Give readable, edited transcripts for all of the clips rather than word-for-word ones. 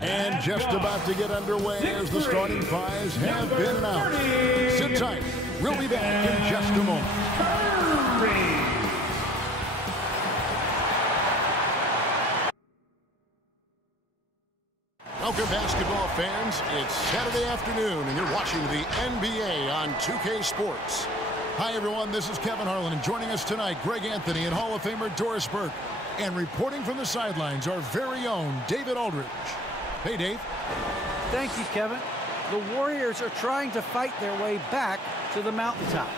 And just about to get underway as the starting fives have been announced. Sit tight. We'll be back in just a moment. Welcome, basketball fans. It's Saturday afternoon, and you're watching the NBA on 2K Sports. Hi, everyone. This is Kevin Harlan, and joining us tonight, Greg Anthony and Hall of Famer Doris Burke. And reporting from the sidelines, our very own David Aldridge. Hey, Dave. Thank you, Kevin. The Warriors are trying to fight their way back to the mountaintop.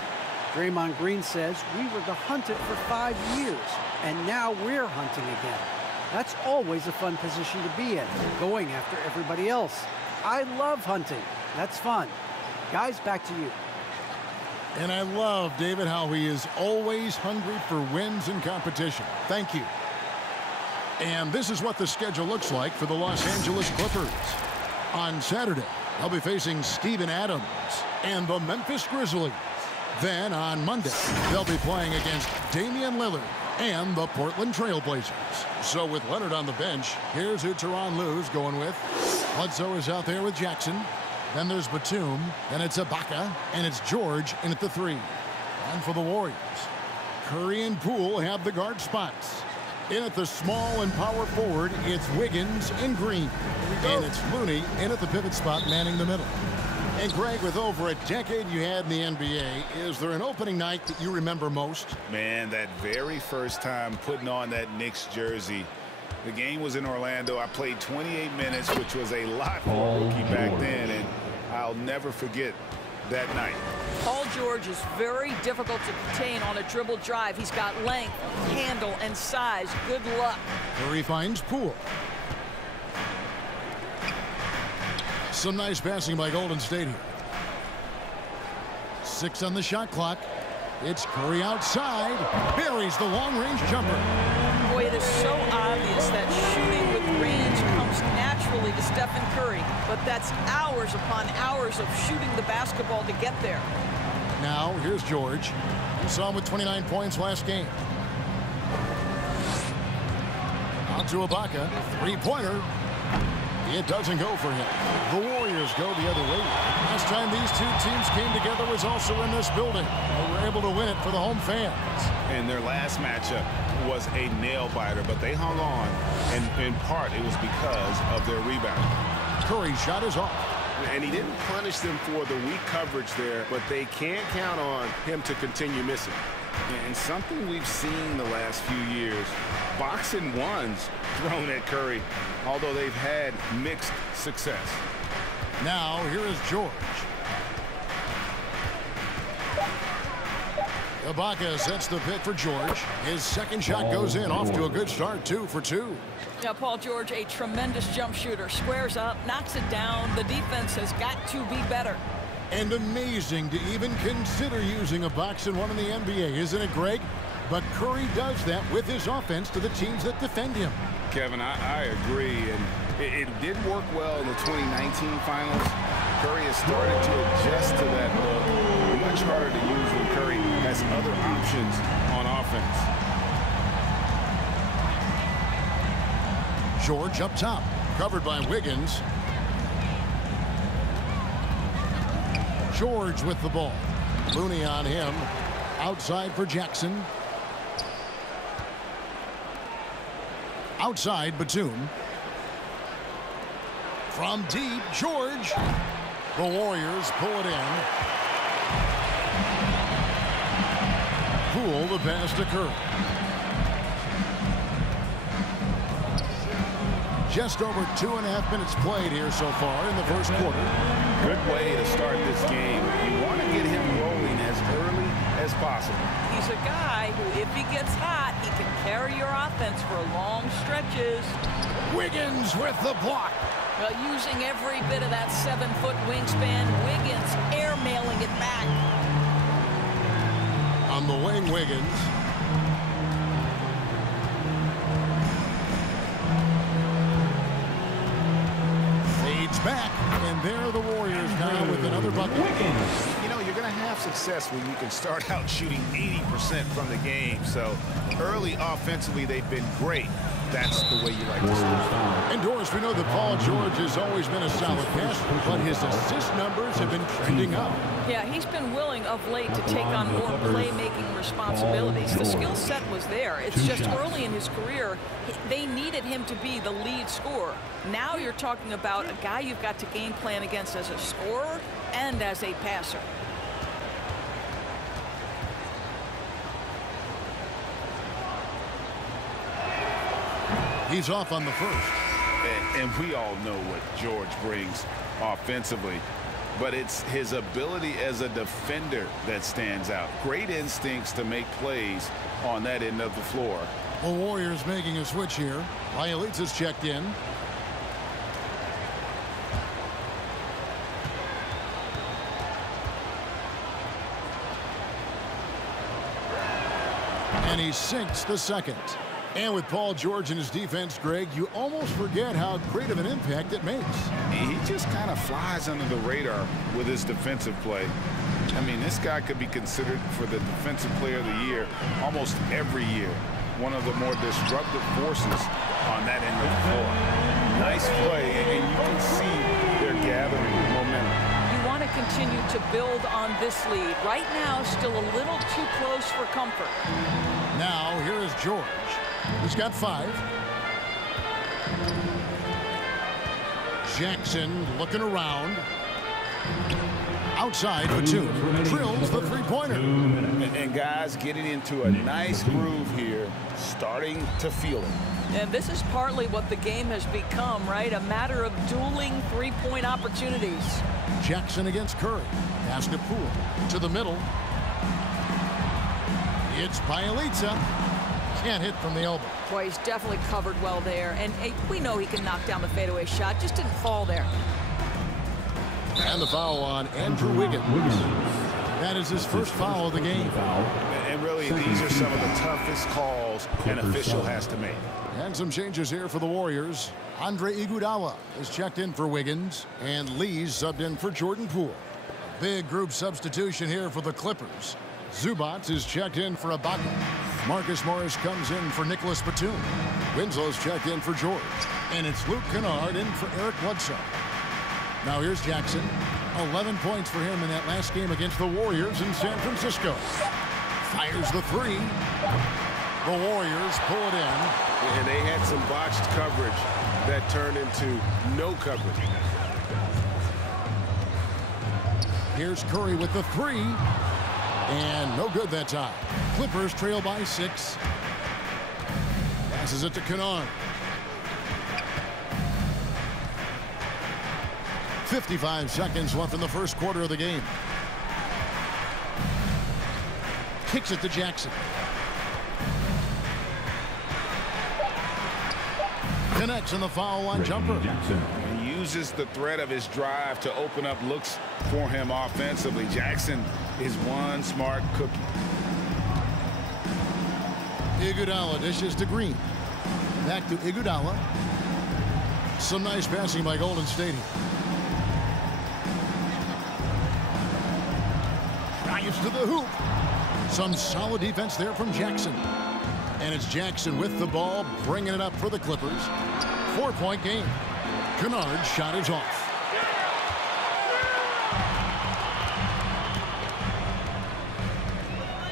Draymond Green says we were the hunted for 5 years, and now we're hunting again. That's always a fun position to be in, going after everybody else. I love hunting. That's fun. Guys, back to you. And I love, David, how he is always hungry for wins and competition. Thank you. And this is what the schedule looks like for the Los Angeles Clippers. On Saturday, they'll be facing Steven Adams and the Memphis Grizzlies. Then on Monday, they'll be playing against Damian Lillard and the Portland Trail Blazers. So with Leonard on the bench, here's who Tyronn Lue's going with. Bledsoe is out there with Jackson. Then there's Batum. Then it's Ibaka. And it's George in at the 3. And for the Warriors, Curry and Poole have the guard spots. In at the small and power forward, it's Wiggins and Green. And it's Looney in at the pivot spot, manning the middle. And Greg, with over a decade you had in the NBA, is there an opening night that you remember most? Man, that very first time putting on that Knicks jersey. The game was in Orlando. I played 28 minutes, which was a lot for a rookie back then, and I'll never forget that night. Paul George is very difficult to contain on a dribble drive. He's got length, handle, and size. Good luck. Curry finds Poole. Some nice passing by Golden State here. 6 on the shot clock. It's Curry outside. Buries the long-range jumper. Boy, it is so obvious that shooting with range comes naturally to Stephen Curry, but that's hours upon hours of shooting the basketball to get there. Now, here's George. You saw him with 29 points last game. On to Ibaka. Three-pointer. It doesn't go for him. The Warriors go the other way. Last time these two teams came together was also in this building. They were able to win it for the home fans. And their last matchup was a nail-biter, but they hung on, and in part it was because of their rebound. Curry's shot is off. And he didn't punish them for the weak coverage there, but they can't count on him to continue missing. And something we've seen the last few years, box and ones thrown at Curry, although they've had mixed success. Now, here is George. Ibaka sets the pick for George. His second shot goes in, off to a good start, 2 for 2. Now, Paul George, a tremendous jump shooter. Squares up, knocks it down. The defense has got to be better. And amazing to even consider using a box and one in the NBA, isn't it, Greg? But Curry does that with his offense to the teams that defend him. Kevin, I agree, and it did work well in the 2019 finals. Curry has started to adjust to that look. Much harder to use when Curry has other options on offense. George up top, covered by Wiggins. George with the ball. Looney on him. Outside for Jackson. Outside, Batum. From deep, George. The Warriors pull it in. Poole the pass to Curry. Just over 2.5 minutes played here so far in the first quarter. Good way to start this game. You want to get him rolling as early as possible. He's a guy who, if he gets hot, he can carry your offense for long stretches. Wiggins with the block. Well, using every bit of that 7-foot wingspan, Wiggins airmailing it back. On the wing, Wiggins. Fades back, and there are the Warriors now with another bucket. You know, you're going to have success when you can start out shooting 80% from the game. So early offensively, they've been great. That's the way you like to start. Indoors, we know that Paul George has always been a solid passer, but his assist numbers have been trending up. Yeah, he's been willing of late to take on more playmaking responsibilities. The skill set was there. It's just early in his career, they needed him to be the lead scorer. Now you're talking about a guy you've got to game plan against as a scorer and as a passer. He's off on the first. And we all know what George brings offensively, but it's his ability as a defender that stands out. Great instincts to make plays on that end of the floor. The Warriors making a switch here. Bielitsa's checked in. And he sinks the second. And with Paul George in his defense, Greg, you almost forget how great of an impact it makes. He just kind of flies under the radar with his defensive play. I mean, this guy could be considered for the Defensive Player of the Year almost every year. One of the more disruptive forces on that end of the floor. Nice play, and you can see they're gathering momentum. You want to continue to build on this lead. Right now, still a little too close for comfort. Now, here is George. He's got 5. Jackson looking around. Outside for 2. Drills the three-pointer. And guys getting into a nice groove here, starting to feel it. And this is partly what the game has become, right? A matter of dueling three-point opportunities. Jackson against Curry. Pass to Poole. To the middle. It's Bielitsa. Can't hit from the elbow. Boy, he's definitely covered well there. And we know he can knock down the fadeaway shot. Just didn't fall there. And the foul on Andrew Wiggins. That is his first foul of the game. And really, these are some of the toughest calls an official has to make. And some changes here for the Warriors. Andre Iguodala is checked in for Wiggins. And Lee's subbed in for Jordan Poole. Big group substitution here for the Clippers. Zubac is checked in for Ibaka. Marcus Morris comes in for Nicholas Batum. Winslow's checked in for George. And it's Luke Kennard in for Eric Bledsoe. Now here's Jackson. 11 points for him in that last game against the Warriors in San Francisco. Fires the 3. The Warriors pull it in. And they had some botched coverage that turned into no coverage. Here's Curry with the 3. And no good that time. Clippers trail by 6. Passes it to Kennard. 55 seconds left in the first quarter of the game. Kicks it to Jackson. Connects in the foul line jumper. He uses the threat of his drive to open up looks for him offensively. Jackson is one smart cookie. Iguodala dishes to Green. Back to Iguodala. Some nice passing by Golden State here. Drives to the hoop. Some solid defense there from Jackson. And it's Jackson with the ball, bringing it up for the Clippers. 4-point game. Kennard's shot is off.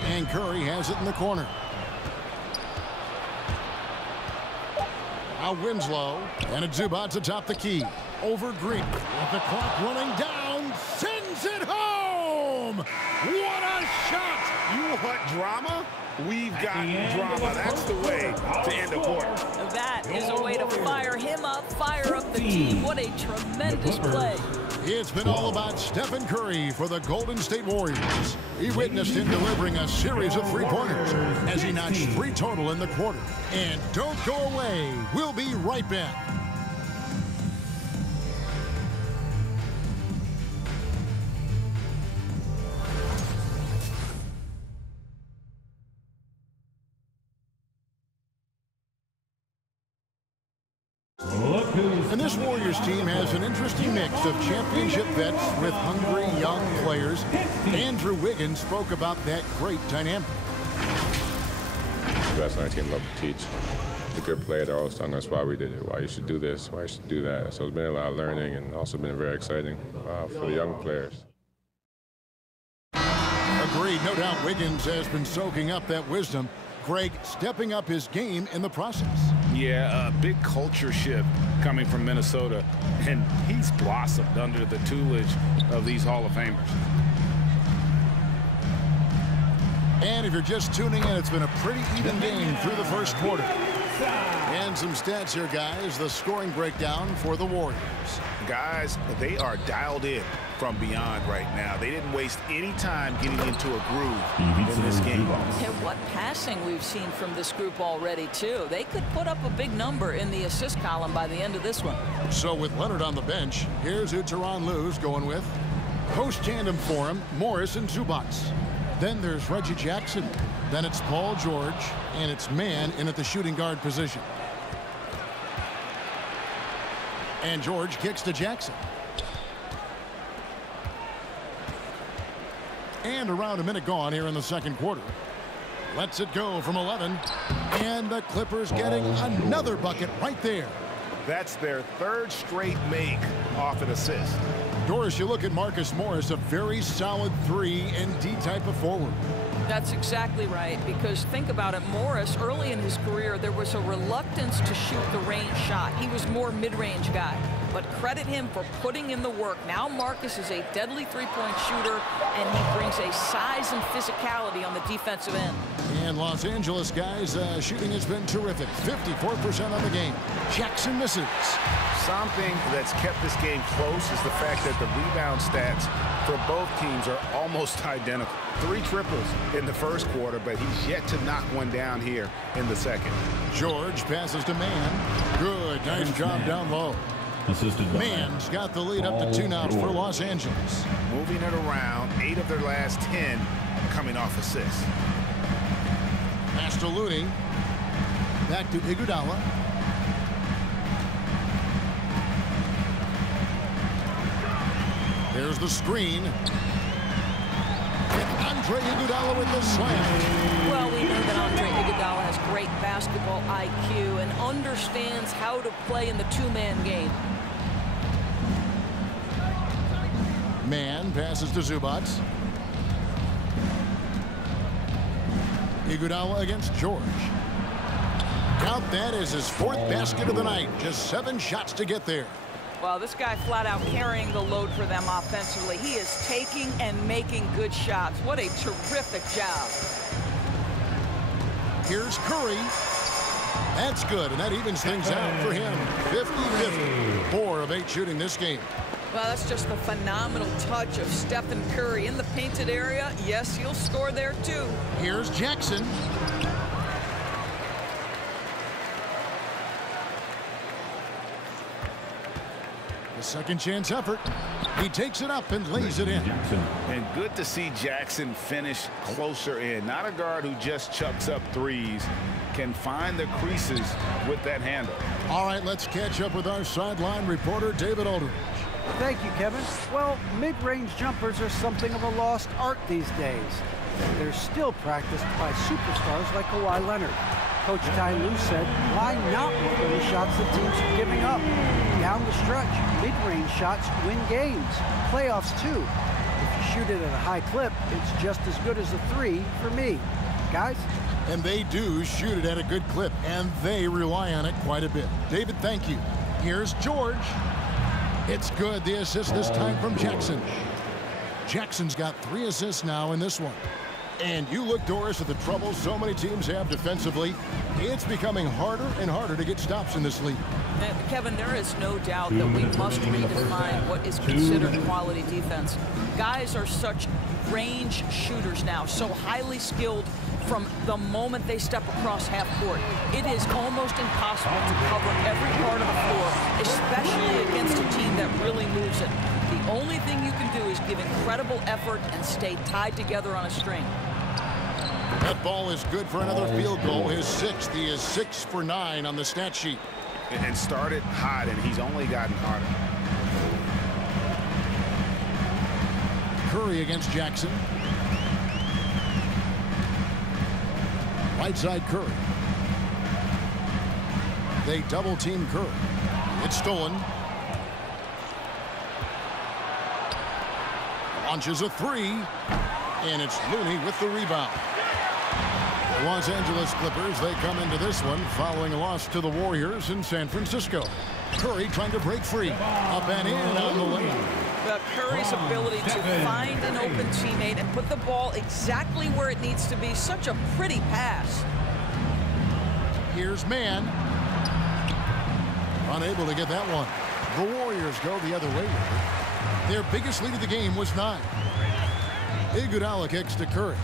And Curry has it in the corner. Now Winslow. And a Zubac atop the key. Over Green. With the clock running down. Sends it home. What a shot. You want drama? We've got drama. That's the way to end a quarter. That is a way to fire him up, fire up the team. What a tremendous play. It's been all about Stephen Curry for the Golden State Warriors. He witnessed him delivering a series of three-pointers as he notched 3 total in the quarter. And don't go away. We'll be right back. And this Warriors team has an interesting mix of championship vets with hungry young players. Andrew Wiggins spoke about that great dynamic. The best on our team love to teach. the good play. They're always telling us why we did it, why you should do this, why you should do that. So it's been a lot of learning and also been very exciting for the young players. Agreed. No doubt Wiggins has been soaking up that wisdom. Greg stepping up his game in the process. Yeah, a big culture shift coming from Minnesota, and he's blossomed under the tutelage of these Hall of Famers. And if you're just tuning in, it's been a pretty even game through the first quarter. And some stats here, guys. The scoring breakdown for the Warriors. Guys, they are dialed in from beyond right now. They didn't waste any time getting into a groove in this game. And what passing we've seen from this group already, too. They could put up a big number in the assist column by the end of this one. So with Leonard on the bench, here's who Tyronn Lue's going with. Post tandem for him, Morris and Zubats. Then there's Reggie Jackson. Then it's Paul George, and it's Mann in at the shooting guard position. And George kicks to Jackson. And around a minute gone here in the second quarter. Lets it go from 11. And the Clippers getting another bucket right there. That's their third straight make off an assist. Doris, you look at Marcus Morris, a very solid 3 and D type of forward. That's exactly right, because think about it, Morris, early in his career, there was a reluctance to shoot the range shot. He was more mid-range guy, but credit him for putting in the work. Now Marcus is a deadly three-point shooter, and he brings a size and physicality on the defensive end. And Los Angeles, guys, shooting has been terrific. 54% on the game. Jackson misses. Something that's kept this game close is the fact that the rebound stats for both teams are almost identical. 3 triples in the first quarter, but he's yet to knock one down here in the second. George passes to Mann. Good, nice job down low. Mann's got the lead up to 2 now for Los Angeles. Moving it around, 8 of their last 10 coming off assists. Pass to Looney. Back to Iguodala. There's the screen. And Andre Iguodala with the slam. Well, we know that Andre Iguodala has great basketball IQ and understands how to play in the two-man game. Mann passes to Zubats. Iguodala against George. Count that as his 4th basket of the night. Just 7 shots to get there. Well, this guy flat out carrying the load for them offensively. He is taking and making good shots. What a terrific job. Here's Curry. That's good, and that evens things out for him. 50-50. 4 of 8 shooting this game. Well, that's just the phenomenal touch of Stephen Curry in the painted area. Yes, he'll score there, too. Here's Jackson. The second chance effort. He takes it up and lays it in. And good to see Jackson finish closer in. Not a guard who just chucks up threes. Can find the creases with that handle. All right, let's catch up with our sideline reporter, David Aldridge. Thank you, Kevin. Well, mid-range jumpers are something of a lost art these days. They're still practiced by superstars like Kawhi Leonard. Coach Ty Lue said, why not work on the shots the teams are giving up? Down the stretch, mid-range shots win games. Playoffs, too. If you shoot it at a high clip, it's just as good as a 3 for me. Guys? And they do shoot it at a good clip, and they rely on it quite a bit. David, thank you. Here's George. It's good. The assist this time from Jackson. Jackson's got 3 assists now in this one. And you look, Doris, at the trouble so many teams have defensively. It's becoming harder and harder to get stops in this league. Kevin, there is no doubt that we must redefine what is considered quality defense. Guys are such range shooters now, so highly skilled from the moment they step across half court. It is almost impossible to cover every part of the floor, especially against a team that really moves it. The only thing you can do is give incredible effort and stay tied together on a string. That ball is good for another field goal, his 6th. He is 6 for 9 on the stat sheet. And started hot, and he's only gotten harder. Curry against Jackson. Right side Curry. They double-team Curry. It's stolen. Launches a three. And it's Looney with the rebound. The Los Angeles Clippers, they come into this one following a loss to the Warriors in San Francisco. Curry trying to break free. Up and in on the lane. But Curry's ability to find an open teammate and put the ball exactly where it needs to be. Such a pretty pass. Here's Mann. Unable to get that one. The Warriors go the other way. Their biggest lead of the game was 9. Iguodala kicks to Curry.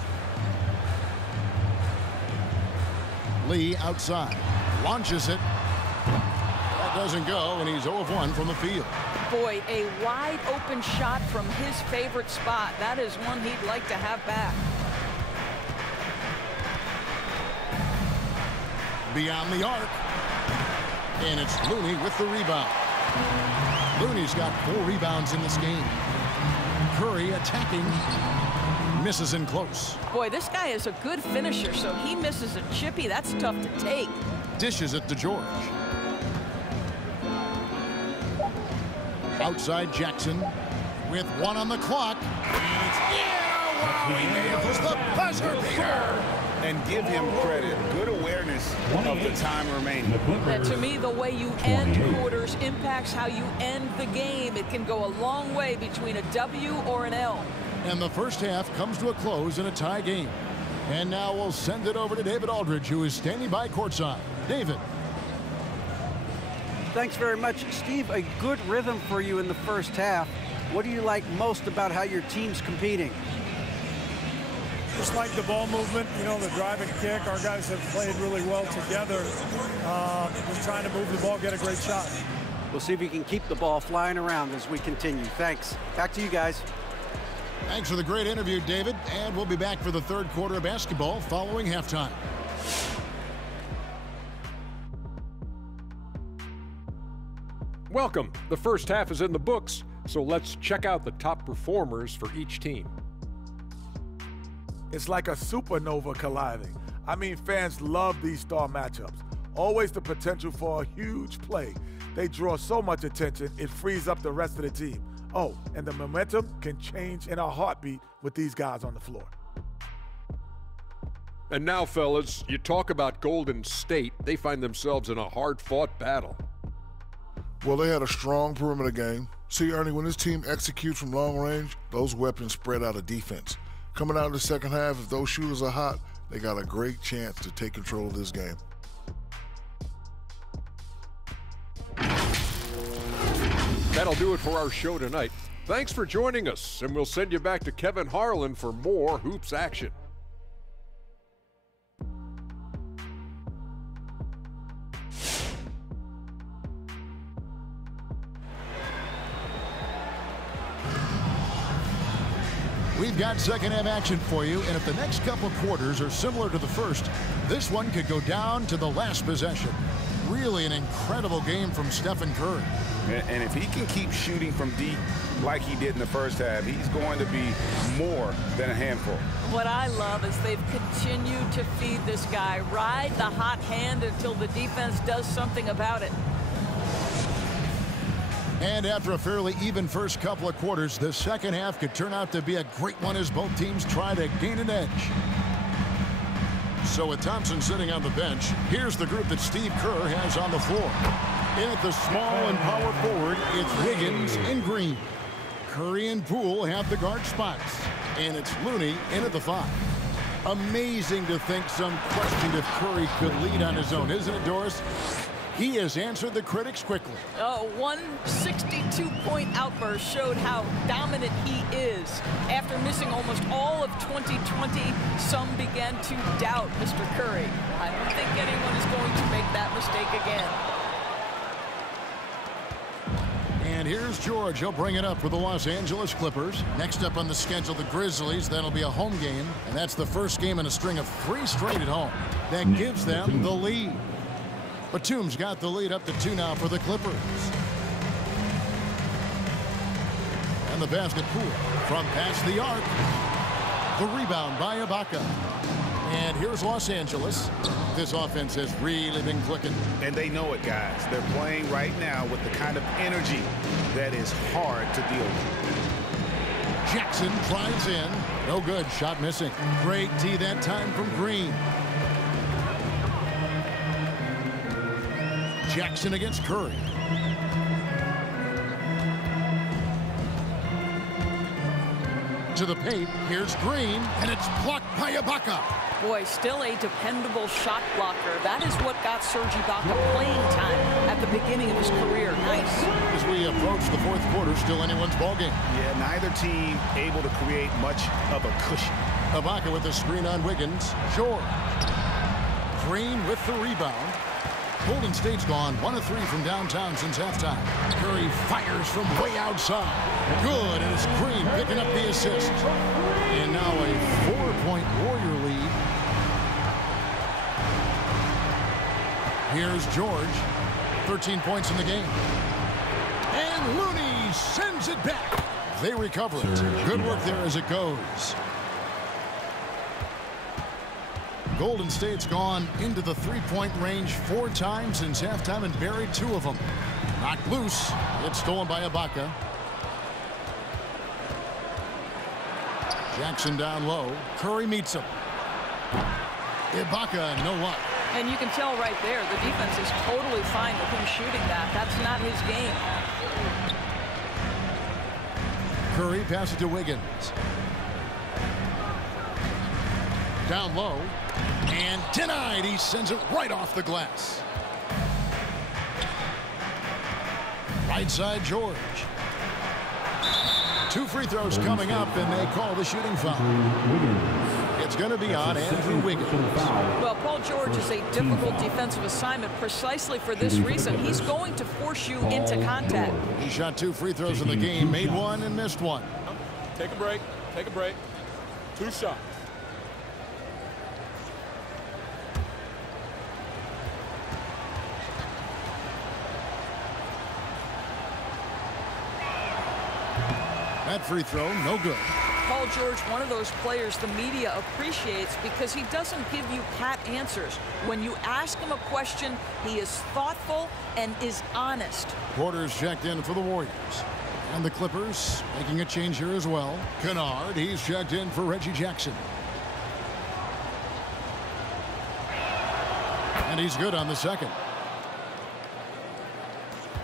Lee outside. Launches it. That doesn't go, and he's 0 of 1 from the field. Boy, a wide open shot from his favorite spot. That is one he'd like to have back. Beyond the arc. And it's Looney with the rebound. Looney's got 4 rebounds in this game. Curry attacking. Misses in close. Boy, this guy is a good finisher, so he misses a chippy. That's tough to take. Dishes it to George. Outside Jackson with 1 on the clock. And it's he nails the buzzer beater. And give him credit. Good awareness of the time remaining. That, to me, the way you end quarters impacts how you end the game. It can go a long way between a W or an L. And the first half comes to a close in a tie game. And now we'll send it over to David Aldridge, who is standing by courtside. David. Thanks very much, Steve. A good rhythm for you in the first half. What do you like most about how your team's competing? Just like the ball movement, you know, the drive and kick. Our guys have played really well together. Just trying to move the ball, get a great shot. We'll see if you can keep the ball flying around as we continue. Thanks. Back to you guys. Thanks for the great interview, David. And we'll be back for the third quarter of basketball following halftime. Welcome. The first half is in the books, so let's check out the top performers for each team. It's like a supernova colliding. I mean, fans love these star matchups. Always the potential for a huge play. They draw so much attention, it frees up the rest of the team. Oh, and the momentum can change in a heartbeat with these guys on the floor. And now, fellas, you talk about Golden State. They find themselves in a hard-fought battle. Well, they had a strong perimeter game. See, Ernie, when this team executes from long range, those weapons spread out a defense. Coming out in the second half, if those shooters are hot, they got a great chance to take control of this game. That'll do it for our show tonight. Thanks for joining us, and we'll send you back to Kevin Harlan for more hoops action. We've got second half action for you, and if the next couple of quarters are similar to the first, this one could go down to the last possession. Really an incredible game from Stephen Curry. And if he can keep shooting from deep like he did in the first half, he's going to be more than a handful. What I love is they've continued to feed this guy. Ride the hot hand until the defense does something about it. And after a fairly even first couple of quarters, the second half could turn out to be a great one as both teams try to gain an edge. So with Thompson sitting on the bench, here's the group that Steve Kerr has on the floor. In at the small and power forward, it's Wiggins and Green. Curry and Poole have the guard spots. And it's Looney in at the 5. Amazing to think some questioned if Curry could lead on his own, isn't it, Doris? He has answered the critics quickly. One 62-point outburst showed how dominant he is. After missing almost all of 2020, some began to doubt Mr. Curry. I don't think anyone is going to make that mistake again. And here's George. He'll bring it up for the Los Angeles Clippers. Next up on the schedule, the Grizzlies. That'll be a home game, and that's the first game in a string of 3 straight at home. That gives them the lead. Batum's got the lead up to 2 now for the Clippers. And the basket Poole from past the arc. The rebound by Ibaka. And here's Los Angeles. This offense has really been clicking. And they know it, guys. They're playing right now with the kind of energy that is hard to deal with. Jackson drives in. No good. Shot missing. Great D that time from Green. Jackson against Curry. To the paint. Here's Green, and it's blocked by Ibaka. Boy, still a dependable shot blocker. That is what got Serge Ibaka playing time at the beginning of his career. Nice. As we approach the fourth quarter, still anyone's ballgame. Yeah, neither team able to create much of a cushion. Ibaka with the screen on Wiggins. George. Green with the rebound. Golden State's gone 1 of 3 from downtown since halftime. Curry fires from way outside. Good, and it's Green picking up the assist. And now a 4-point Warrior lead. Here's George. 13 points in the game. And Looney sends it back. They recover it. Good work there as it goes. Golden State's gone into the three-point range 4 times since halftime and buried 2 of them. Knocked loose. It's stolen by Ibaka. Jackson down low. Curry meets him. Ibaka, no luck. And you can tell right there, the defense is totally fine with him shooting that. That's not his game. Curry passes to Wiggins. Down low. And denied. He sends it right off the glass. Right side, George. 2 free throws coming up, and they call the shooting foul. It's going to be on Andrew Wiggins. Well, Paul George is a difficult defensive assignment precisely for this reason. He's going to force you into contact. He shot 2 free throws in the game, made 1 and missed 1. Take a break. Take a break. 2 shots. That free throw, no good. Paul George, one of those players the media appreciates because he doesn't give you pat answers. When you ask him a question, he is thoughtful and is honest. Porter's checked in for the Warriors. And the Clippers making a change here as well. Kennard, he's checked in for Reggie Jackson. And he's good on the second.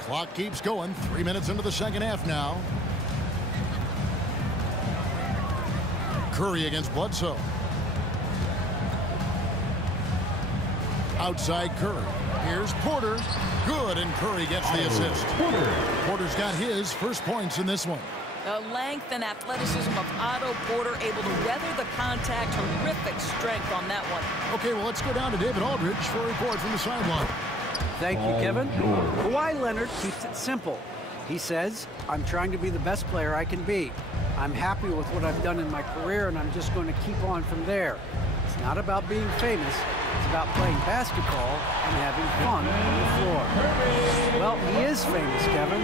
Clock keeps going. 3 minutes into the second half now. Curry against Bledsoe. Outside Curry. Here's Porter. Good, and Curry gets the assist. Porter's got his first points in this one. The length and athleticism of Otto Porter, able to weather the contact. Terrific strength on that one. Okay, well, let's go down to David Aldridge for a report from the sideline. Thank you, Kevin. Kawhi Leonard keeps it simple. He says, I'm trying to be the best player I can be. I'm happy with what I've done in my career, and I'm just going to keep on from there. It's not about being famous. It's about playing basketball and having fun on the floor. Well, he is famous, Kevin.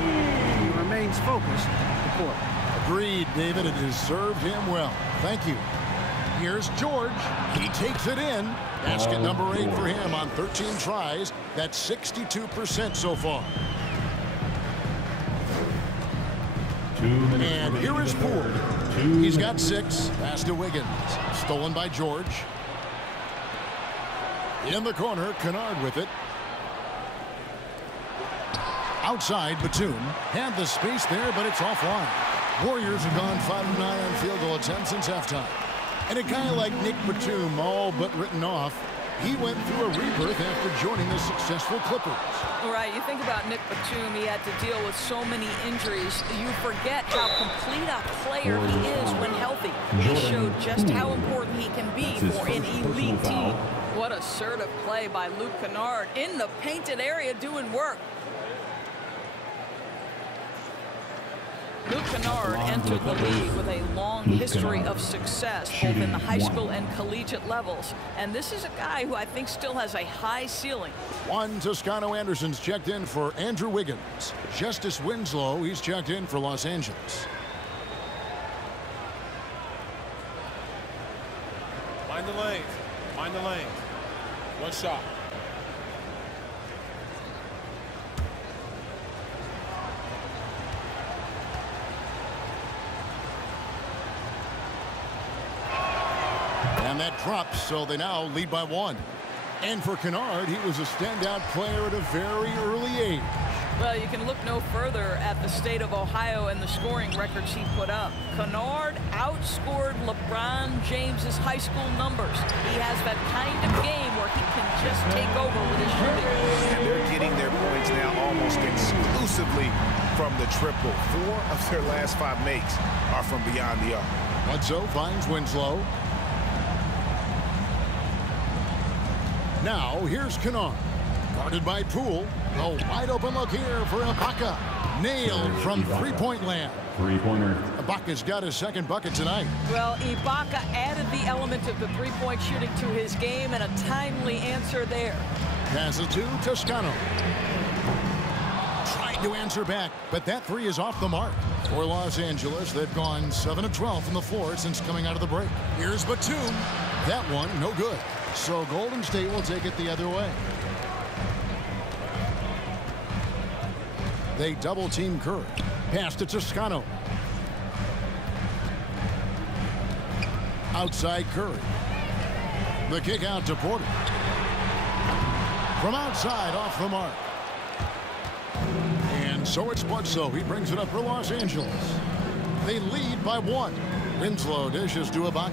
He remains focused on the court. Agreed, David. It has served him well. Thank you. Here's George. He takes it in. Basket number 8 for him on 13 tries. That's 62% so far. And here is Poole. He's got 6. Pass to Wiggins. Stolen by George. In the corner, Kennard with it. Outside, Batum. Had the space there, but it's offline. Warriors have gone 5 of 9 on field goal attempts since halftime. And a guy like Nick Batum, all but written off, he went through a rebirth after joining the successful Clippers. Right, you think about Nick Batum, he had to deal with so many injuries. You forget how complete a player he is when healthy. He showed just how important he can be for an elite team. What assertive play by Luke Kennard in the painted area doing work. Luke Kennard entered the league with a long history of success, both in the high school and collegiate levels. And this is a guy who I think still has a high ceiling. Juan Toscano Anderson's checked in for Andrew Wiggins. Justice Winslow, he's checked in for Los Angeles. Mind the lanes. the lane. One shot. And that drops, so they now lead by 1. And for Kennard, he was a standout player at a very early age. Well, you can look no further at the state of Ohio and the scoring records he put up. Kennard outscored LeBron James's high school numbers. He has that kind of game where he can just take over with his shooting. And they're getting their points now almost exclusively from the triple. 4 of their last 5 makes are from beyond the arc. Bledsoe finds Winslow. Now, here's Kennard. Guarded by Poole. A wide open look here for Ibaka. Nailed from three-point land. Three-pointer. Ibaka's got his second bucket tonight. Well, Ibaka added the element of the three-point shooting to his game, and a timely answer there. Pass it to Toscano. Tried to answer back, but that three is off the mark. For Los Angeles, they've gone 7 of 12 from the floor since coming out of the break. Here's Batum. That one, no good. So Golden State will take it the other way. They double-team Curry. Pass to Toscano. Outside Curry. The kick out to Porter. From outside, off the mark. And so it's Bledsoe. He brings it up for Los Angeles. They lead by 1. Winslow dishes to Ibaka.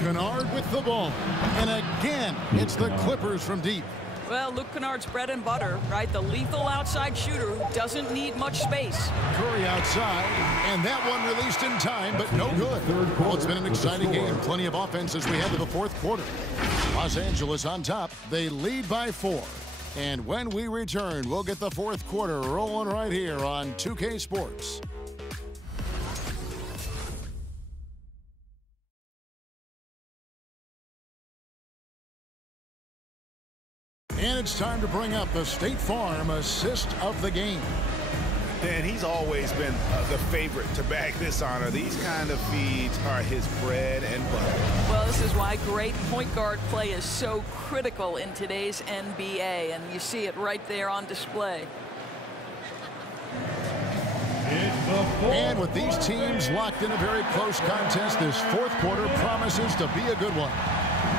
Kennard with the ball. And again, it's the Clippers from deep. Well, Luke Kennard's bread and butter, right? The lethal outside shooter who doesn't need much space. Curry outside, and that one released in time, but no good. Well, it's been an exciting game. Plenty of offense as we head to the fourth quarter. Los Angeles on top. They lead by 4. And when we return, we'll get the fourth quarter rolling right here on 2K Sports. And it's time to bring up the State Farm assist of the game. And he's always been the favorite to bag this honor. These kind of feeds are his bread and butter. Well, this is why great point guard play is so critical in today's NBA, and you see it right there on display. And with these teams locked in a very close contest, this fourth quarter promises to be a good one.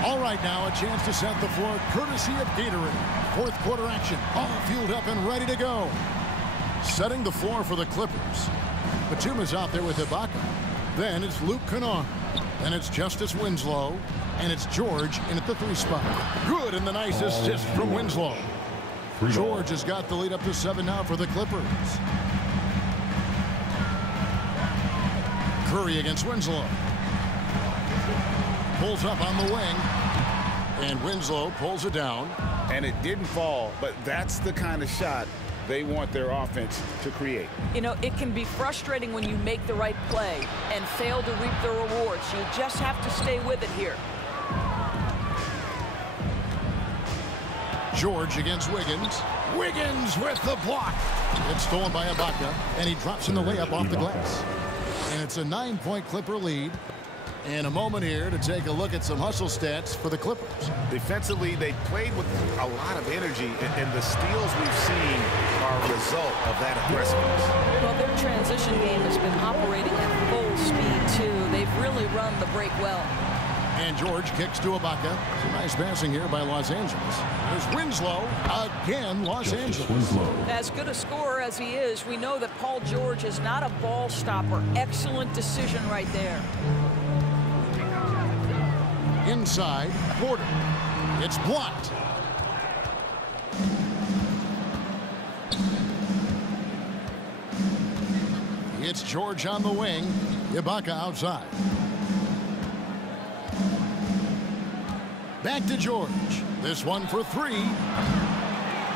All right, now a chance to set the floor courtesy of Gatorade. Fourth quarter action, all fueled up and ready to go. Setting the floor for the Clippers. Batum is out there with Ibaka. Then it's Luke Kennard. Then it's Justice Winslow. And it's George in at the 3 spot. Good, and the nice assist from Winslow. George has got the lead up to 7 now for the Clippers. Curry against Winslow. Pulls up on the wing. And Winslow pulls it down. And it didn't fall, but that's the kind of shot they want their offense to create. You know, it can be frustrating when you make the right play and fail to reap the rewards. You just have to stay with it here. George against Wiggins. Wiggins with the block. It's stolen by Ibaka, and he drops in the layup off the glass. And it's a 9-point Clipper lead. And a moment here to take a look at some hustle stats for the Clippers. Defensively, they played with a lot of energy, and the steals we've seen are a result of that aggressiveness. Well, their transition game has been operating at full speed, too. They've really run the break well. And George kicks to Ibaka. Some nice passing here by Los Angeles. There's Winslow. Again, Los Angeles. As good a scorer as he is, we know that Paul George is not a ball stopper. Excellent decision right there. Inside, Porter. It's blocked. It's George on the wing. Ibaka outside. Back to George. This one for 3.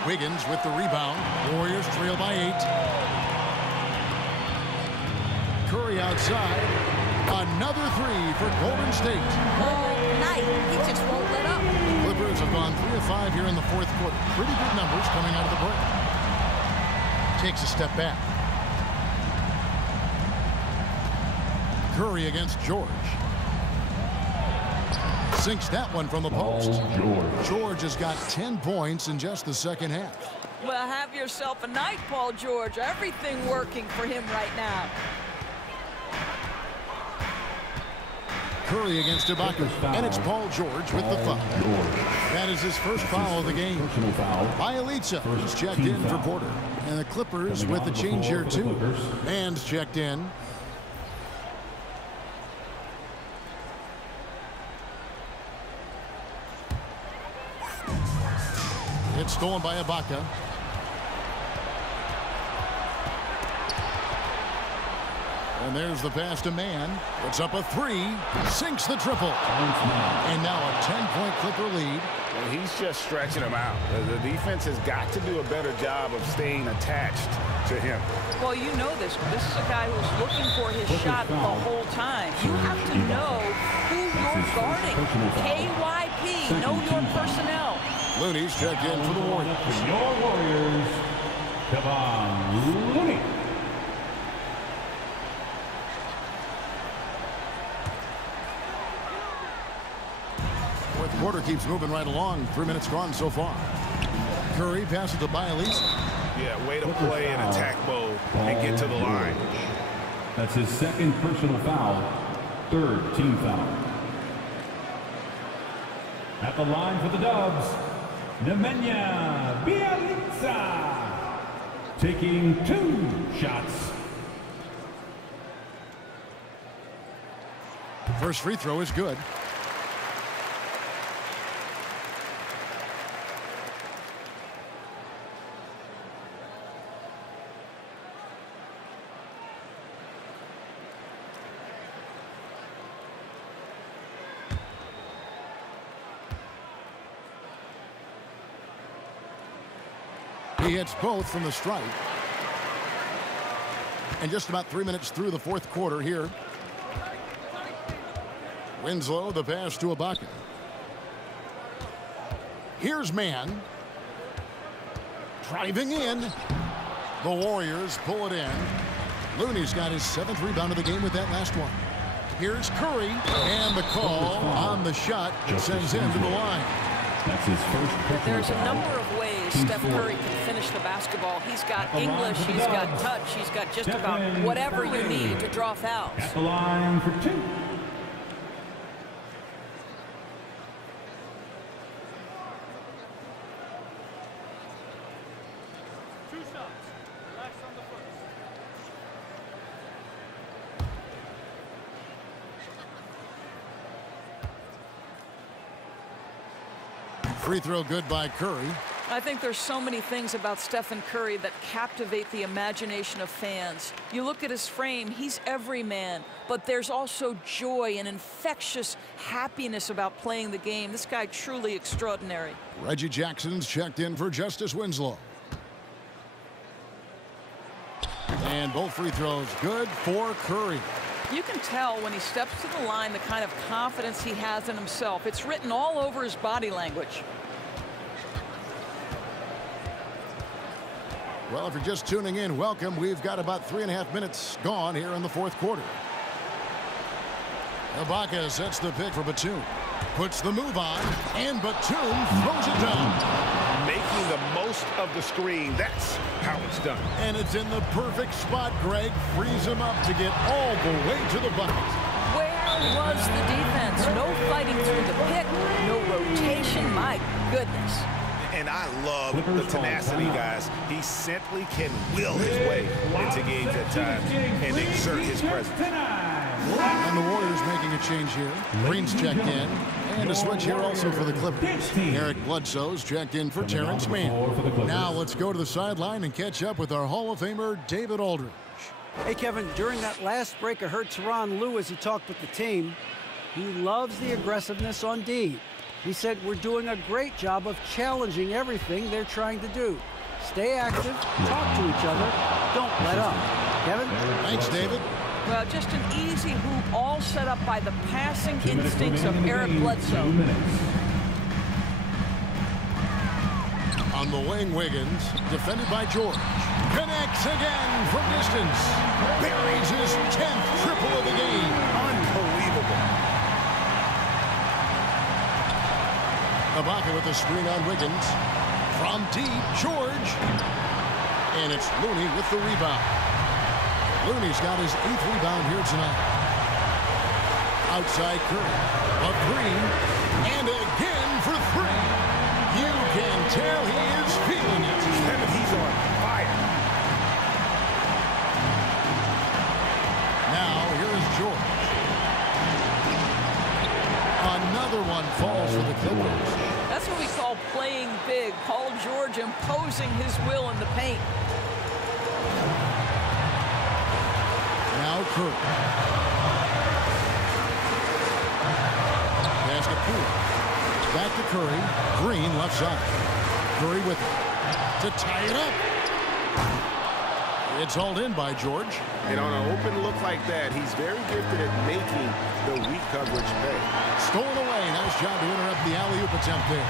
Wiggins with the rebound. Warriors trail by 8. Curry outside. Another 3 for Golden State. All night. He just won't let up. Clippers have gone 3 of 5 here in the fourth quarter. Pretty good numbers coming out of the break. Takes a step back. Curry against George. Sinks that one from the post. George has got 10 points in just the second half. Well, have yourself a night, Paul George. Everything working for him right now. Curry against Ibaka, and it's Paul George with the foul. That is his first foul of the game. Bielitsa is checked in for Porter. And the Clippers with the change here, too. Man's checked in. It's stolen by Ibaka. And there's the pass to Man. Puts up a three. Sinks the triple. And now a 10-point Clipper lead. Well, he's just stretching them out. The defense has got to do a better job of staying attached to him. Well, you know this. This is a guy who's looking for his shot the whole time. You have to know who you're guarding. KYP, know your personnel. Looney's checked in for the Warriors. Your Warriors, Kevon Looney. Fourth quarter keeps moving right along. 3 minutes gone so far. Curry passes to Bielitsa. Yeah, way to play in attack mode and get to the line. That's his second personal foul, third team foul. At the line for the Dubs, Nemanja Bjelica, taking 2 shots. First free throw is good. He hits both from the stripe. And just about 3 minutes through the fourth quarter here. Winslow, the pass to Ibaka. Here's Man. Driving in. The Warriors pull it in. Looney's got his 7th rebound of the game with that last one. Here's Curry. And the call on the shot that sends him to the line. That's his first. There's a number of ways Steph Curry can finish the basketball. He's got English, he's got touch, he's got just about whatever you need to draw fouls. At the line for 2. Free throw good by Curry. I think there's so many things about Stephen Curry that captivate the imagination of fans. You look at his frame, he's every man, but there's also joy and infectious happiness about playing the game. This guy truly extraordinary. Reggie Jackson's checked in for Justice Winslow. And both free throws good for Curry. You can tell when he steps to the line the kind of confidence he has in himself. It's written all over his body language. Well, if you're just tuning in, welcome. We've got about 3.5 minutes gone here in the fourth quarter. Ibaka sets the pick for Batum. Puts the move on, and Batum throws it down. Making the most of the screen. That's how it's done. And it's in the perfect spot. Greg frees him up to get all the way to the bucket. Where was the defense? No fighting through the pick, no rotation. My goodness. And I love the tenacity, guys. He simply can will his way into games at times and exert his presence. And the Warriors making a change here. Green's checked in. And a switch here also for the Clippers. Eric Bledsoe's checked in for Terrence Mann. Now let's go to the sideline and catch up with our Hall of Famer, David Aldridge. Hey, Kevin, during that last break, I heard Tyronn Lue as he talked with the team. He loves the aggressiveness on D. He said, we're doing a great job of challenging everything they're trying to do. Stay active, talk to each other, don't let up. Kevin? Thanks, David. Well, just an easy hoop, all set up by the passing instincts of Eric Bledsoe. On the wing, Wiggins, defended by George. Connects again from distance. Buries his 10th triple of the game. Unbelievable. Ibaka with the screen on Wiggins. From deep, George. And it's Looney with the rebound. Looney's got his 8th rebound here tonight. Outside Curry. A three. And again for 3. You can tell he is feeling it. He's on fire. Now, here is George. Another one falls for the Clippers. That's what we call playing big. Paul George imposing his will in the paint. Now Curry. Basket Poole. Back to Curry. Green left side. Curry with it. To tie it up. It's hauled in by George. And on an open look like that, he's very gifted at making the weak coverage pay. Stolen away. Nice job to interrupt the alley-oop attempt there.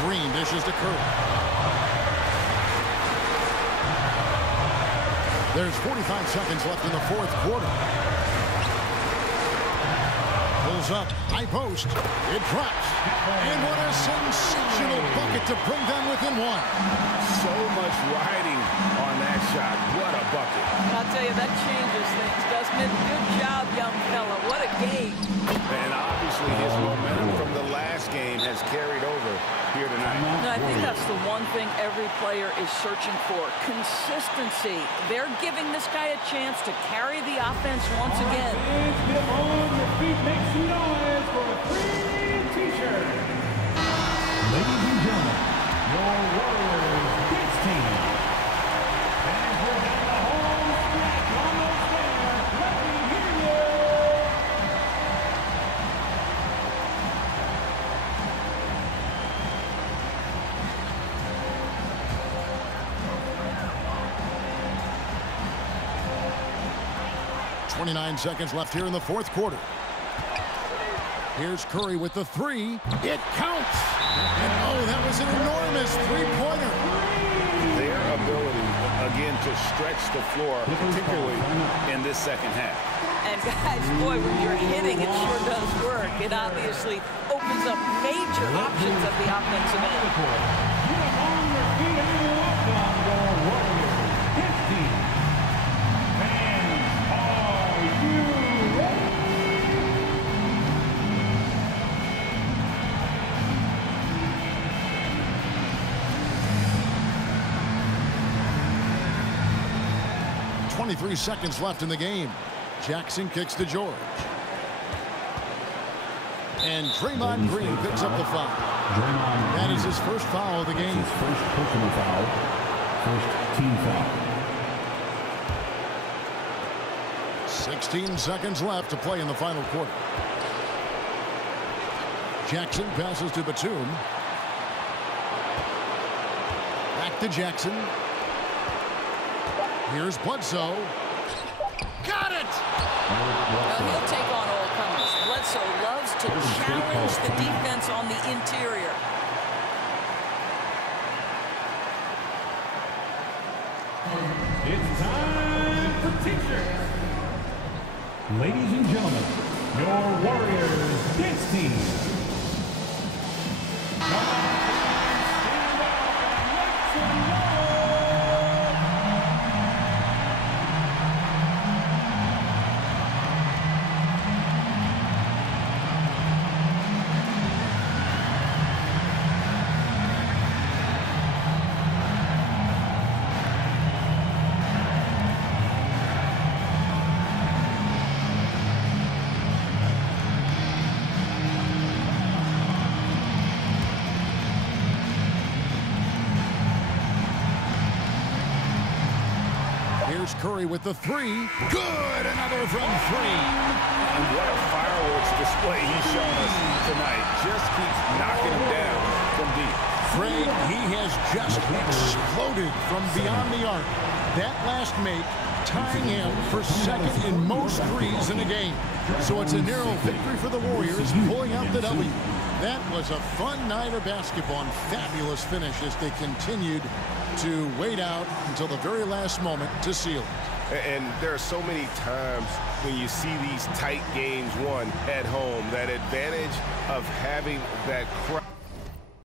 Green dishes to Curry. There's 45 seconds left in the 4th quarter. Pulls up, high post. It drops. And what a sensational bucket to bring them within 1. So much riding on that shot. What a bucket. I'll tell you, that changes things, doesn't it? Good job, young fella. What a game. And obviously his momentum from the last game has carried over here tonight. No, I think that's the one thing every player is searching for. Consistency. They're giving this guy a chance to carry the offense once again. Get on your feet, make some noise for a free t-shirt. Ladies and gentlemen, your Warriors dance team. And we're down the home stretch, almost there. Let me hear you. .29 seconds left here in the 4th quarter. Here's Curry with the 3. It counts. And oh, that was an enormous 3-pointer. Their ability, again, to stretch the floor, particularly in this second half. And guys, boy, when you're hitting, it sure does work. It obviously opens up major options at the offensive end. Get on your feet and welcome your Warriors dance team. Fans, are you ready? .23 seconds left in the game. Jackson kicks to George. And Draymond Green picks up the foul. That is his first foul of the game. His first personal foul. First team foul. 16 seconds left to play in the final quarter. Jackson passes to Batum. Back to Jackson. Here's Bledsoe. Got it! Well, he'll take on all comers. Bledsoe loves to challenge the defense on the interior. It's time for t-shirts. Ladies and gentlemen, your Warriors dance team. Come on, stand up and make some noise. Curry with the 3. Good! Another from 3. And what a fireworks display he's shown us tonight. Just keeps knocking him down from deep. Craig, he has just exploded from beyond the arc. That last make tying him for second in most threes in a game. So it's a narrow victory for the Warriors, pulling out the W. That was a fun night of basketball and fabulous finish as they continued to wait out until the very last moment to seal it. And there are so many times when you see these tight games won at home, that advantage of having that crowd.